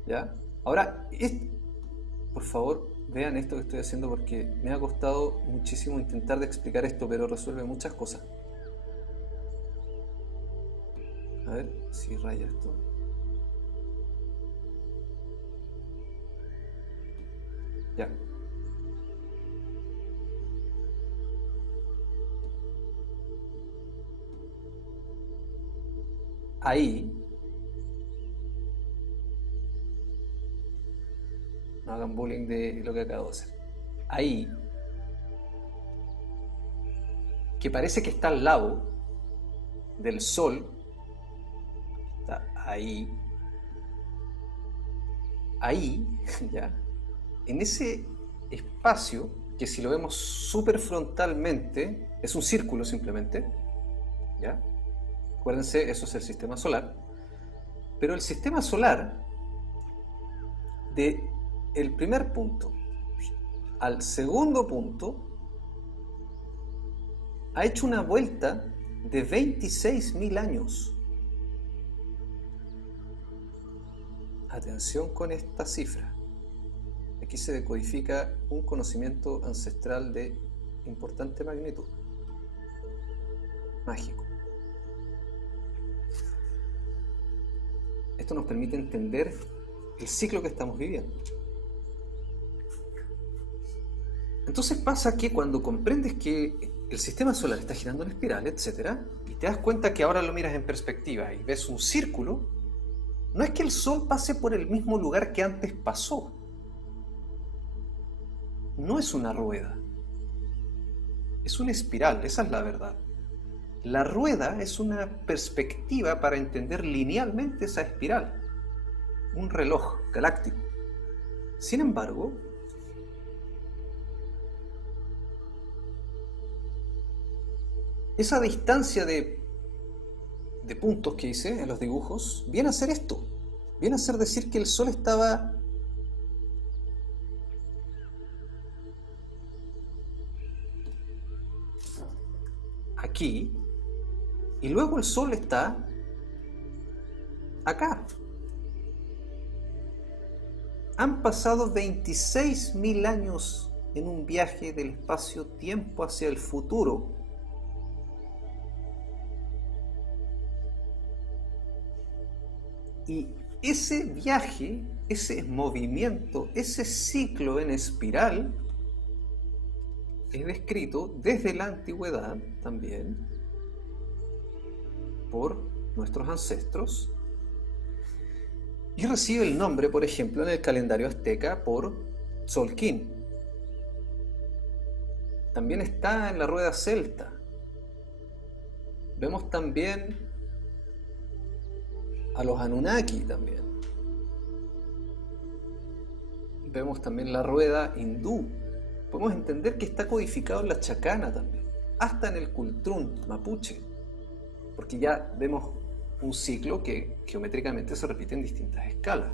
¿Ya? Ahora, por favor, vean esto que estoy haciendo porque me ha costado muchísimo intentar de explicar esto, pero resuelve muchas cosas. A ver si raya esto. Ya. Ahí, no hagan bullying de lo que acabo de hacer. Ahí, que parece que está al lado del Sol, está ahí, ya, en ese espacio, que si lo vemos súper frontalmente, es un círculo simplemente, ¿ya? Acuérdense, eso es el sistema solar. Pero el sistema solar, de el primer punto al segundo punto, ha hecho una vuelta de 26.000 años. Atención con esta cifra. Aquí se decodifica un conocimiento ancestral de importante magnitud. Mágico. Esto nos permite entender el ciclo que estamos viviendo. Entonces pasa que cuando comprendes que el sistema solar está girando en espiral, etc., y te das cuenta que ahora lo miras en perspectiva y ves un círculo, no es que el Sol pase por el mismo lugar que antes pasó. No es una rueda. Es una espiral, esa es la verdad. La rueda es una perspectiva para entender linealmente esa espiral. Un reloj galáctico. Sin embargo, esa distancia de puntos que hice en los dibujos viene a ser esto. Viene a ser decir que el Sol estaba aquí y luego el Sol está acá. Han pasado 26.000 años en un viaje del espacio-tiempo hacia el futuro. Y ese viaje, ese movimiento, ese ciclo en espiral es descrito desde la antigüedad también por nuestros ancestros y recibe el nombre, por ejemplo, en el calendario azteca por Tzolk'in. También está en la rueda celta. Vemos también a los Anunnaki también. Vemos también la rueda hindú. Podemos entender que está codificado en la chacana también, hasta en el cultrún mapuche, porque ya vemos un ciclo que geométricamente se repite en distintas escalas.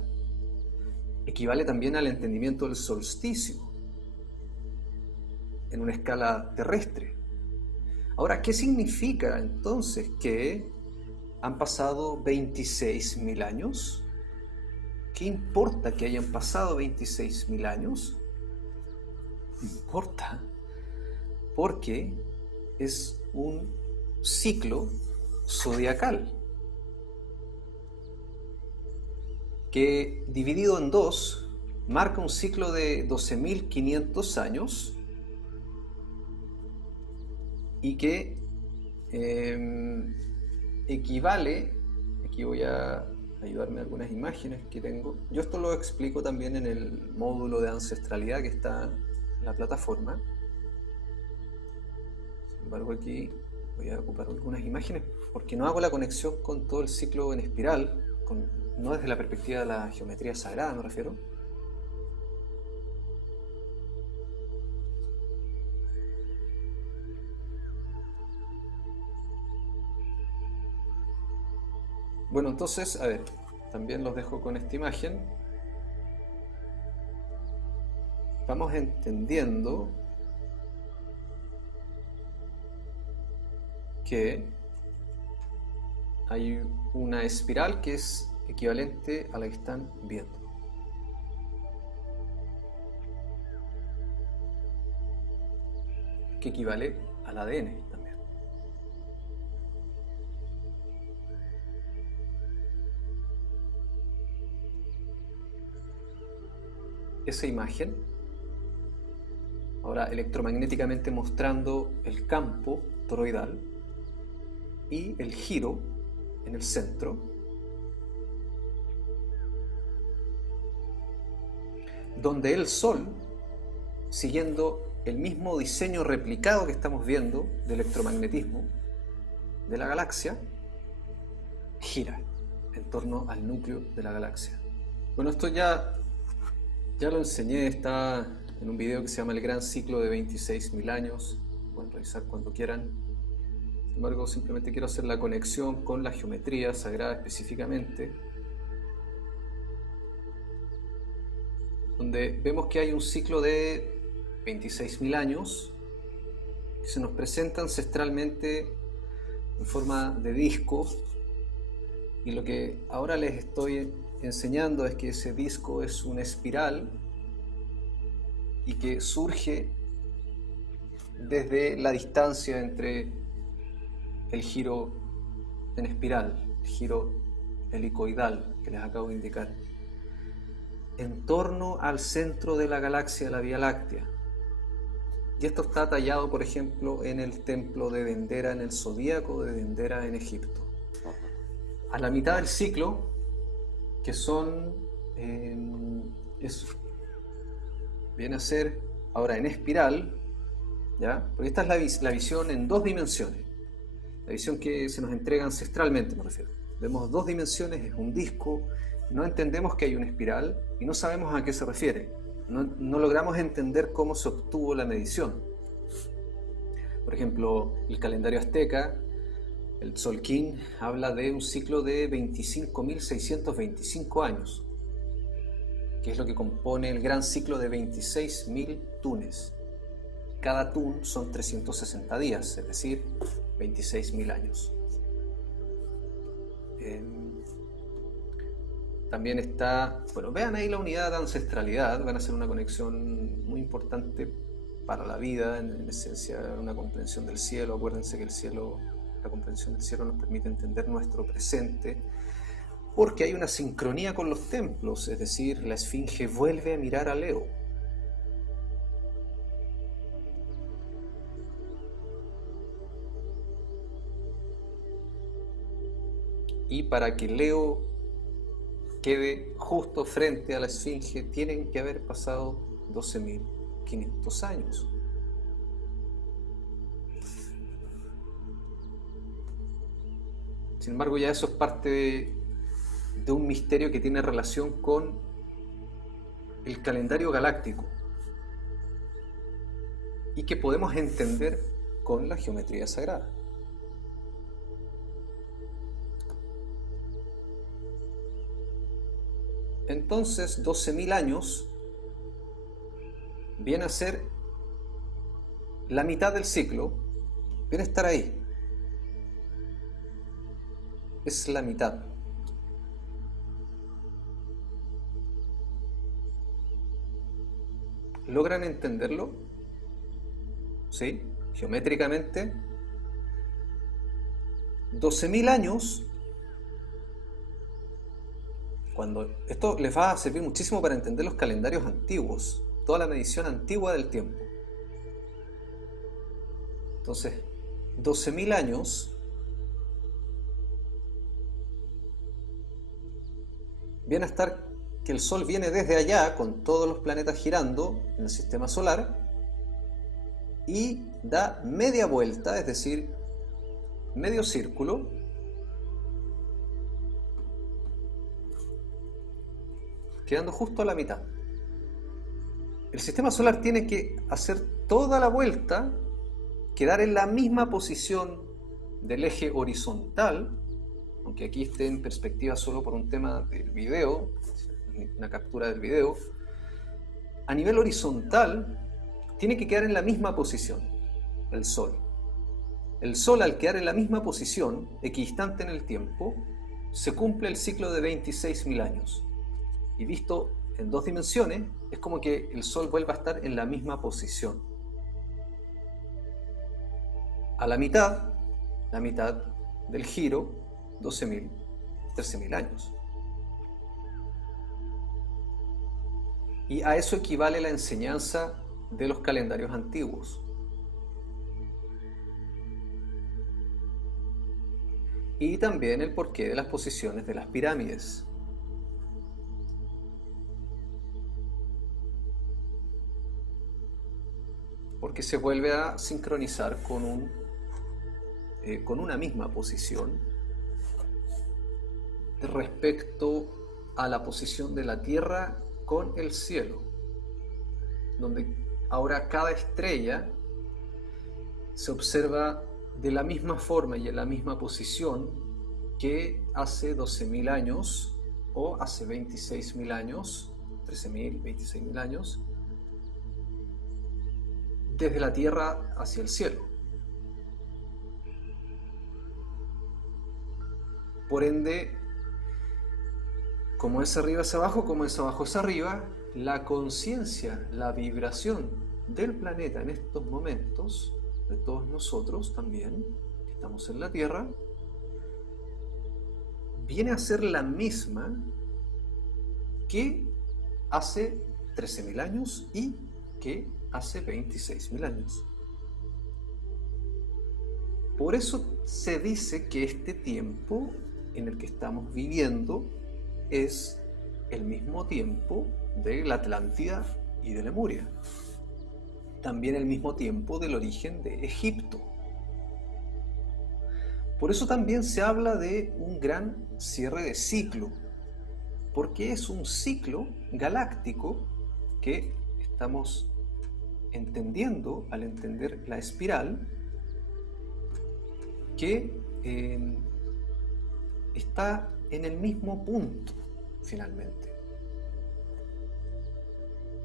Equivale también al entendimiento del solsticio. en una escala terrestre. Ahora, ¿qué significa entonces que han pasado 26.000 años? ¿Qué importa que hayan pasado 26.000 años? Importa porque es un ciclo zodiacal que, dividido en dos, marca un ciclo de 12.500 años y que equivale, aquí voy a ayudarme a algunas imágenes que tengo. Yo esto lo explico también en el módulo de ancestralidad que está en la plataforma. Sin embargo, aquí voy a ocupar algunas imágenes porque no hago la conexión con todo el ciclo en espiral, no desde la perspectiva de la geometría sagrada me refiero. Bueno, entonces, a ver, también los dejo con esta imagen. Vamos entendiendo que hay una espiral que es equivalente a la que están viendo. Que equivale al ADN también. Esa imagen, ahora electromagnéticamente mostrando el campo toroidal y el giro en el centro, donde el Sol, siguiendo el mismo diseño replicado que estamos viendo de electromagnetismo de la galaxia, gira en torno al núcleo de la galaxia. Bueno, esto ya lo enseñé, está en un video que se llama El Gran Ciclo de 26.000 años, pueden revisar cuando quieran. Sin embargo, simplemente quiero hacer la conexión con la geometría sagrada específicamente, donde vemos que hay un ciclo de 26.000 años que se nos presenta ancestralmente en forma de disco, y lo que ahora les estoy enseñando es que ese disco es una espiral y que surge desde la distancia entre el giro en espiral, el giro helicoidal que les acabo de indicar, en torno al centro de la galaxia, la Vía Láctea. Y esto está tallado, por ejemplo, en el templo de Dendera, en el zodíaco de Dendera en Egipto. A la mitad del ciclo, que son, viene a ser ahora en espiral, ¿ya? Porque esta es la visión en dos dimensiones, la visión que se nos entrega ancestralmente, me refiero. Vemos dos dimensiones, es un disco, no entendemos que hay una espiral y no sabemos a qué se refiere. No logramos entender cómo se obtuvo la medición. Por ejemplo, el calendario azteca, el Tzolk'in, habla de un ciclo de 25.625 años, que es lo que compone el gran ciclo de 26.000 tunes. Cada tun son 360 días, es decir, 26.000 años. También está, bueno, vean ahí la unidad de ancestralidad, van a ser una conexión muy importante para la vida, en esencia una comprensión del cielo. Acuérdense que el cielo, la comprensión del cielo nos permite entender nuestro presente, porque hay una sincronía con los templos, es decir, la esfinge vuelve a mirar a Leo. Y para que Leo quede justo frente a la esfinge, tienen que haber pasado 12.500 años. Sin embargo, ya eso es parte de un misterio que tiene relación con el calendario galáctico y que podemos entender con la geometría sagrada. Entonces, 12.000 años viene a ser la mitad del ciclo viene a estar ahí. Es la mitad. ¿Logran entenderlo? ¿Sí? Geométricamente, 12.000 años, esto les va a servir muchísimo para entender los calendarios antiguos, toda la medición antigua del tiempo. Entonces, 12.000 años viene a estar que el Sol viene desde allá con todos los planetas girando en el sistema solar y da media vuelta, es decir, medio círculo, quedando justo a la mitad. El sistema solar tiene que hacer toda la vuelta, quedar en la misma posición del eje horizontal, aunque aquí esté en perspectiva solo por un tema del video, una captura del video. A nivel horizontal tiene que quedar en la misma posición el Sol. El Sol, al quedar en la misma posición, equidistante en el tiempo, se cumple el ciclo de 26.000 años. Y visto en 2 dimensiones, es como que el Sol vuelva a estar en la misma posición. A la mitad del giro, 12.000, 13.000 años. Y a eso equivale la enseñanza de los calendarios antiguos. Y también el porqué de las posiciones de las pirámides. Porque se vuelve a sincronizar con una misma posición respecto a la posición de la Tierra con el cielo, donde ahora cada estrella se observa de la misma forma y en la misma posición que hace 12.000 años o hace 26.000 años, 13.000, 26.000 años, desde la Tierra hacia el cielo. Por ende, como es arriba hacia abajo, como es abajo hacia arriba, la conciencia, la vibración del planeta en estos momentos, de todos nosotros también, que estamos en la Tierra, viene a ser la misma que hace 13.000 años y que hace 26.000 años. Por eso se dice que este tiempo en el que estamos viviendo es el mismo tiempo de la Atlántida y de Lemuria. También el mismo tiempo del origen de Egipto. Por eso también se habla de un gran cierre de ciclo, porque es un ciclo galáctico que estamos entendiendo al entender la espiral, que está en el mismo punto finalmente,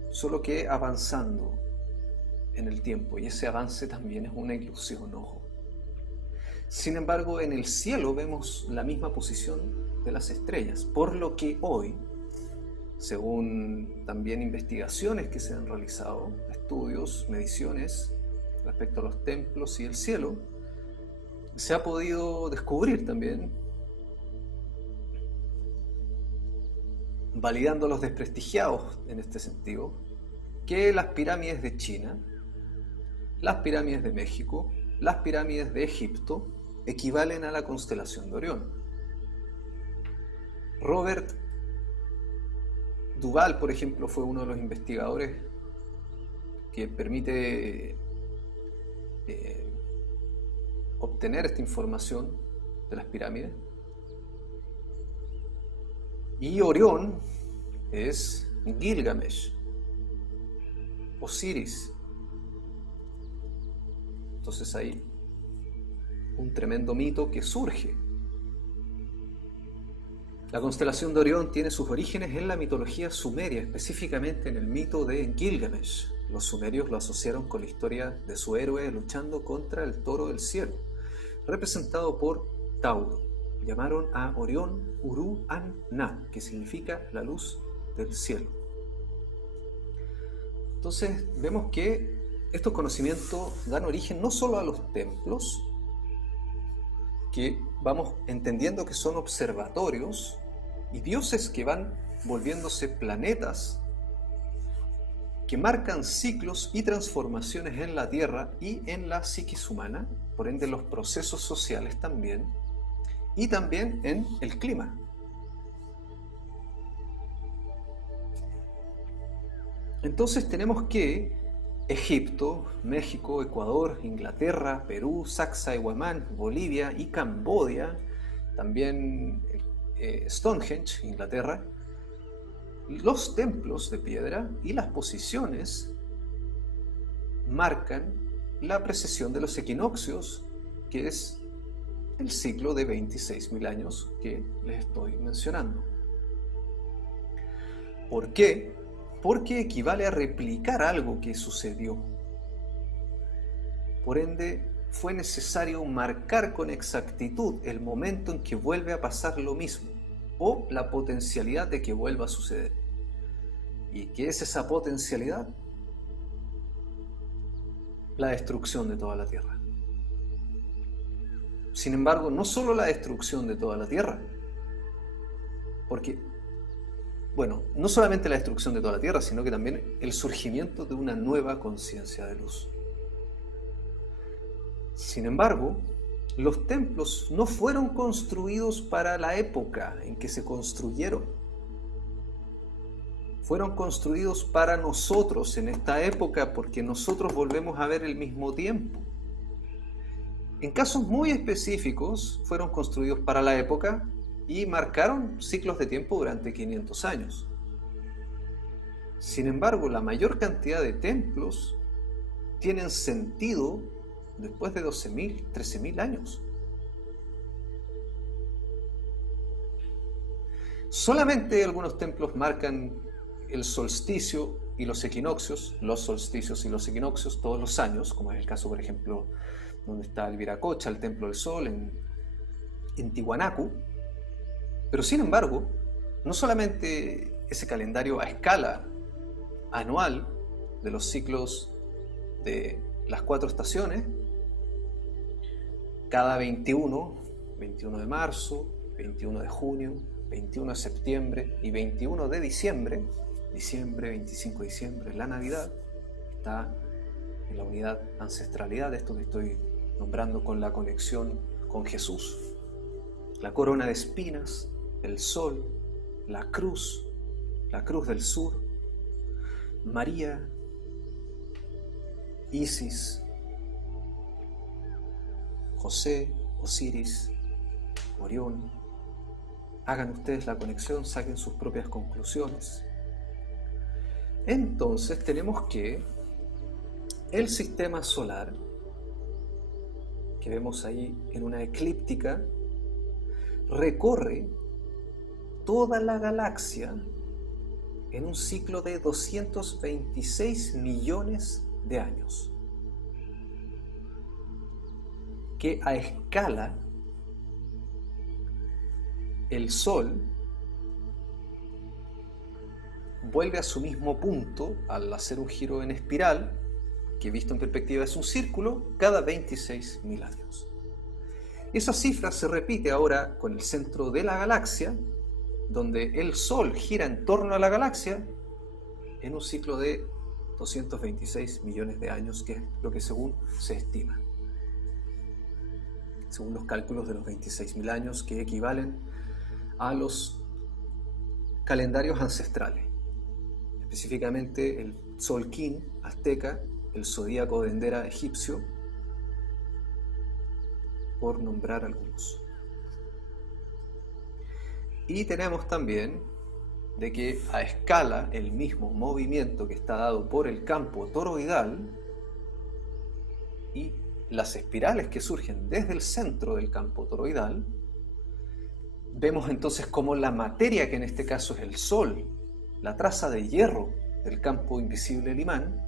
solo que avanzando en el tiempo, y ese avance también es una ilusión, ojo. Sin embargo, en el cielo vemos la misma posición de las estrellas, por lo que hoy, según también investigaciones que se han realizado, estudios, mediciones respecto a los templos y el cielo, se ha podido descubrir también, validando los desprestigiados en este sentido, que las pirámides de China, las pirámides de México, las pirámides de Egipto equivalen a la constelación de Orión. Robert Duvall, por ejemplo, fue uno de los investigadores que permite obtener esta información de las pirámides. Y Orión es Gilgamesh, Osiris. Entonces hay un tremendo mito que surge. La constelación de Orión tiene sus orígenes en la mitología sumeria, específicamente en el mito de Gilgamesh, Los sumerios lo asociaron con la historia de su héroe luchando contra el toro del cielo, representado por Tauro. Llamaron a Orión Uru-an-na, que significa la luz del cielo. Entonces vemos que estos conocimientos dan origen no solo a los templos, que vamos entendiendo que son observatorios y dioses que van volviéndose planetas que marcan ciclos y transformaciones en la Tierra y en la psiquis humana, por ende los procesos sociales también, y también en el clima. Entonces tenemos que Egipto, México, Ecuador, Inglaterra, Perú, Sacsayhuamán, Bolivia y Camboya, también Stonehenge, Inglaterra, los templos de piedra y las posiciones marcan la precesión de los equinoccios, que es el ciclo de 26.000 años que les estoy mencionando. ¿Por qué? Porque equivale a replicar algo que sucedió. Por ende, fue necesario marcar con exactitud el momento en que vuelve a pasar lo mismo, o la potencialidad de que vuelva a suceder. ¿Y qué es esa potencialidad? La destrucción de toda la Tierra. Sin embargo, no solo la destrucción de toda la Tierra, porque, bueno, no solamente la destrucción de toda la Tierra, sino que también el surgimiento de una nueva conciencia de luz. Sin embargo, los templos no fueron construidos para la época en que se construyeron. Fueron construidos para nosotros en esta época porque nosotros volvemos a ver el mismo tiempo. En casos muy específicos, fueron construidos para la época y marcaron ciclos de tiempo durante 500 años. Sin embargo, la mayor cantidad de templos tienen sentido después de 12.000, 13.000 años. Solamente algunos templos marcan el solsticio y los equinoccios, los solsticios y los equinoccios todos los años, como es el caso, por ejemplo, donde está el Viracocha, el Templo del Sol, en Tiwanaku. Pero sin embargo, no solamente ese calendario a escala anual de los ciclos de las 4 estaciones, cada 21 de marzo, 21 de junio, 21 de septiembre y 21 de diciembre, 25 de diciembre, la Navidad, está en la unidad ancestralidad, esto que estoy nombrando con la conexión con Jesús. La corona de espinas, el sol, la cruz del sur, María, Isis, José, Osiris, Orión. Hagan ustedes la conexión, saquen sus propias conclusiones. Entonces tenemos que el sistema solar, que vemos ahí en una eclíptica, recorre toda la galaxia en un ciclo de 226 millones de años, que a escala el Sol vuelve a su mismo punto al hacer un giro en espiral, que visto en perspectiva es un círculo, cada 26.000 años. Esa cifra se repite ahora con el centro de la galaxia, donde el Sol gira en torno a la galaxia en un ciclo de 226 millones de años, que es lo que según se estima, según los cálculos de los 26.000 años, que equivalen a los calendarios ancestrales, específicamente el Tzolk'in azteca, el zodíaco de Dendera egipcio, por nombrar algunos. Y tenemos también de que a escala el mismo movimiento que está dado por el campo toroidal y las espirales que surgen desde el centro del campo toroidal, vemos entonces cómo la materia, que en este caso es el Sol, la traza de hierro del campo invisible del imán,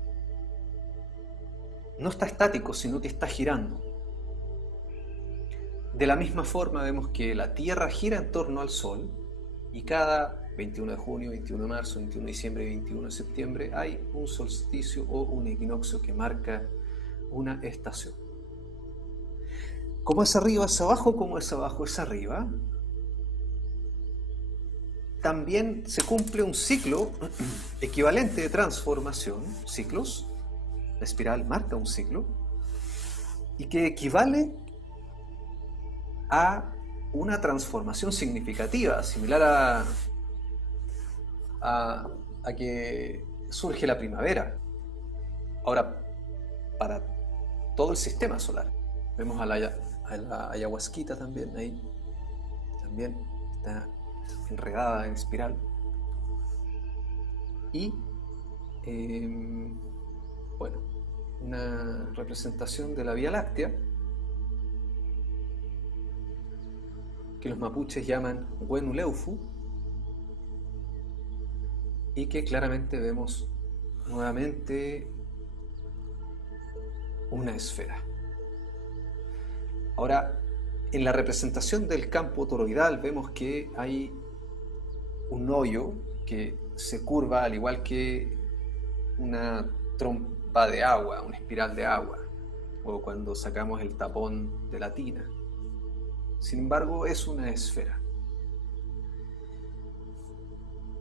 no está estático, sino que está girando. De la misma forma vemos que la Tierra gira en torno al Sol y cada 21 de junio, 21 de marzo, 21 de diciembre y 21 de septiembre hay un solsticio o un equinoccio que marca una estación. Como es arriba es abajo, como es abajo es arriba, también se cumple un ciclo equivalente de transformación, ciclos, la espiral marca un ciclo, y que equivale a una transformación significativa, similar a que surge la primavera. Ahora, para todo el sistema solar, vemos a la ayahuasquita también, ahí también está enredada en espiral. Y, bueno, una representación de la Vía Láctea, que los mapuches llaman Huenuleufu, y que claramente vemos nuevamente una esfera. Ahora, en la representación del campo toroidal vemos que hay un hoyo que se curva al igual que una trompa de agua, una espiral de agua, o cuando sacamos el tapón de la tina. Sin embargo, es una esfera.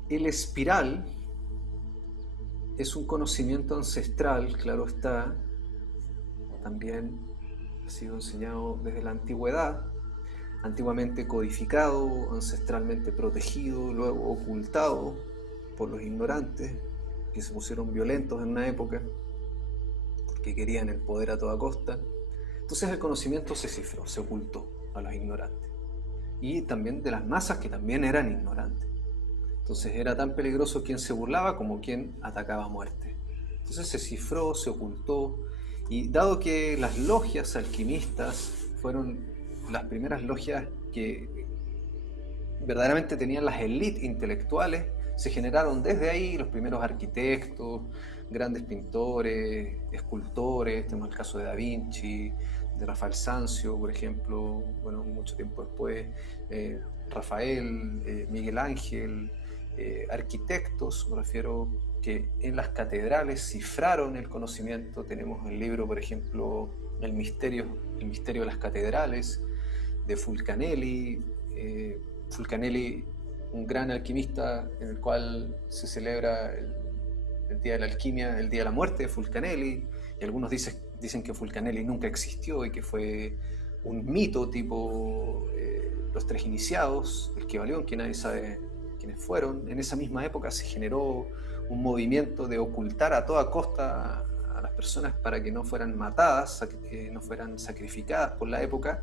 El espiral es un conocimiento ancestral, claro está, también ha sido enseñado desde la antigüedad, antiguamente codificado, ancestralmente protegido, luego ocultado por los ignorantes que se pusieron violentos en una época porque querían el poder a toda costa. Entonces el conocimiento se cifró, se ocultó a los ignorantes y también de las masas que también eran ignorantes. Entonces era tan peligroso quien se burlaba como quien atacaba a muerte. Entonces se cifró, se ocultó, y dado que las logias alquimistas fueron las primeras logias que verdaderamente tenían las élites intelectuales, se generaron desde ahí los primeros arquitectos, grandes pintores, escultores, tenemos el caso de Da Vinci, de Rafael Sanzio, por ejemplo, bueno, mucho tiempo después, Rafael, Miguel Ángel, arquitectos, me refiero, que en las catedrales cifraron el conocimiento. Tenemos el libro, por ejemplo, El misterio de las catedrales, de Fulcanelli. Fulcanelli, un gran alquimista en el cual se celebra el Día de la Alquimia, el Día de la Muerte de Fulcanelli, y algunos dicen que Fulcanelli nunca existió y que fue un mito tipo los tres iniciados, el Kybalión, que nadie sabe quiénes fueron. En esa misma época se generó un movimiento de ocultar a toda costa a las personas para que no fueran matadas, no fueran sacrificadas por la época,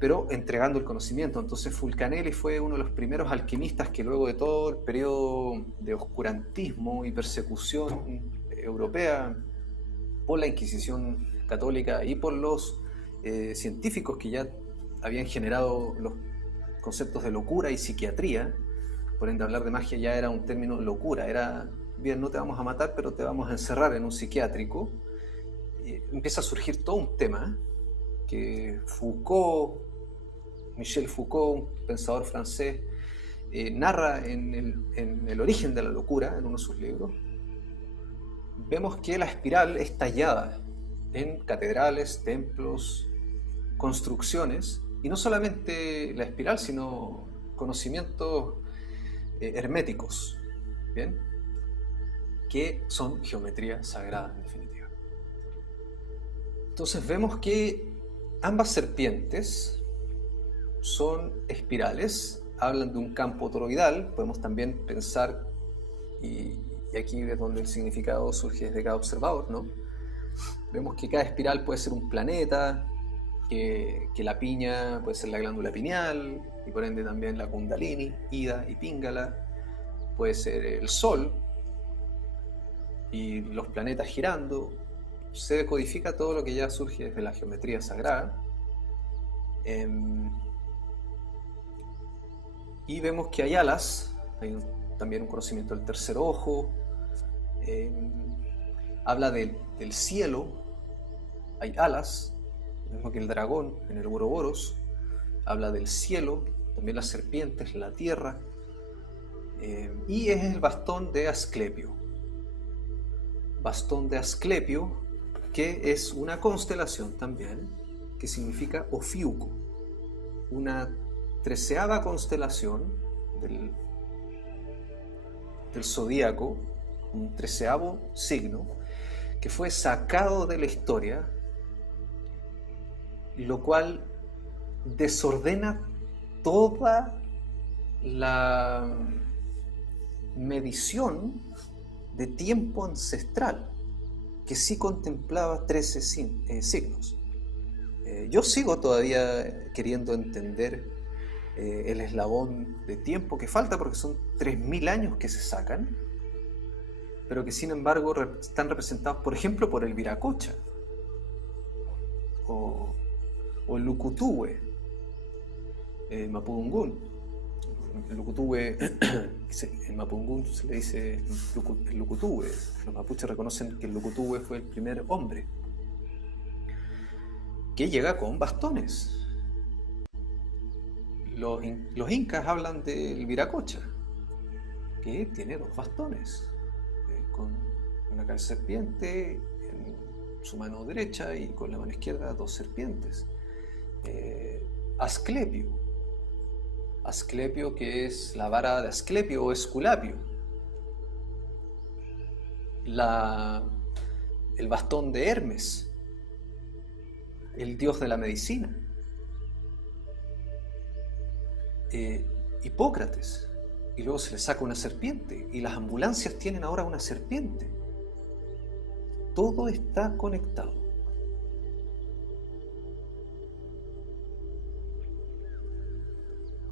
pero entregando el conocimiento. Entonces Fulcanelli fue uno de los primeros alquimistas que luego de todo el periodo de oscurantismo y persecución europea por la Inquisición católica y por los científicos que ya habían generado los conceptos de locura y psiquiatría. Por ende, hablar de magia ya era un término locura, era, bien, no te vamos a matar, pero te vamos a encerrar en un psiquiátrico. Empieza a surgir todo un tema que Michel Foucault, un pensador francés, narra en el origen de la locura, en uno de sus libros. Vemos que la espiral es tallada en catedrales, templos, construcciones, y no solamente la espiral, sino conocimientos herméticos, ¿bien? Que son geometría sagrada, en definitiva. Entonces vemos que ambas serpientes son espirales, hablan de un campo toroidal. Podemos también pensar, y aquí es donde el significado surge desde cada observador, ¿no? Vemos que cada espiral puede ser un planeta, que la piña puede ser la glándula pineal, y por ende también la Kundalini, Ida y Pingala, puede ser el Sol, y los planetas girando. Se decodifica todo lo que ya surge desde la geometría sagrada. Y vemos que hay alas, hay también un conocimiento del tercer ojo, habla del cielo, hay alas, lo mismo que el dragón en el Ouroboros, habla del cielo, también las serpientes, la tierra, y es el bastón de Asclepio. Bastón de Asclepio, que es una constelación también, que significa Ofiuco, una 13ª constelación del zodíaco, un 13º signo, que fue sacado de la historia, lo cual desordena toda la medición de tiempo ancestral, que sí contemplaba 13 signos. Yo sigo todavía queriendo entender el eslabón de tiempo que falta, porque son 3000 años que se sacan, pero que sin embargo están representados, por ejemplo, por el Viracocha o el Lucutúe, Mapudungún. El Lucutúe, en Mapudungún se le dice el Lucutúe. Los mapuches reconocen que el Lucutúe fue el primer hombre que llega con bastones. Los incas hablan del Viracocha, que tiene 2 bastones, con una cabeza de serpiente en su mano derecha y con la mano izquierda 2 serpientes. Asclepio, que es la vara de Asclepio o Esculapio. El bastón de Hermes, el dios de la medicina. Hipócrates, y luego se le saca una serpiente, y las ambulancias tienen ahora una serpiente. Todo está conectado.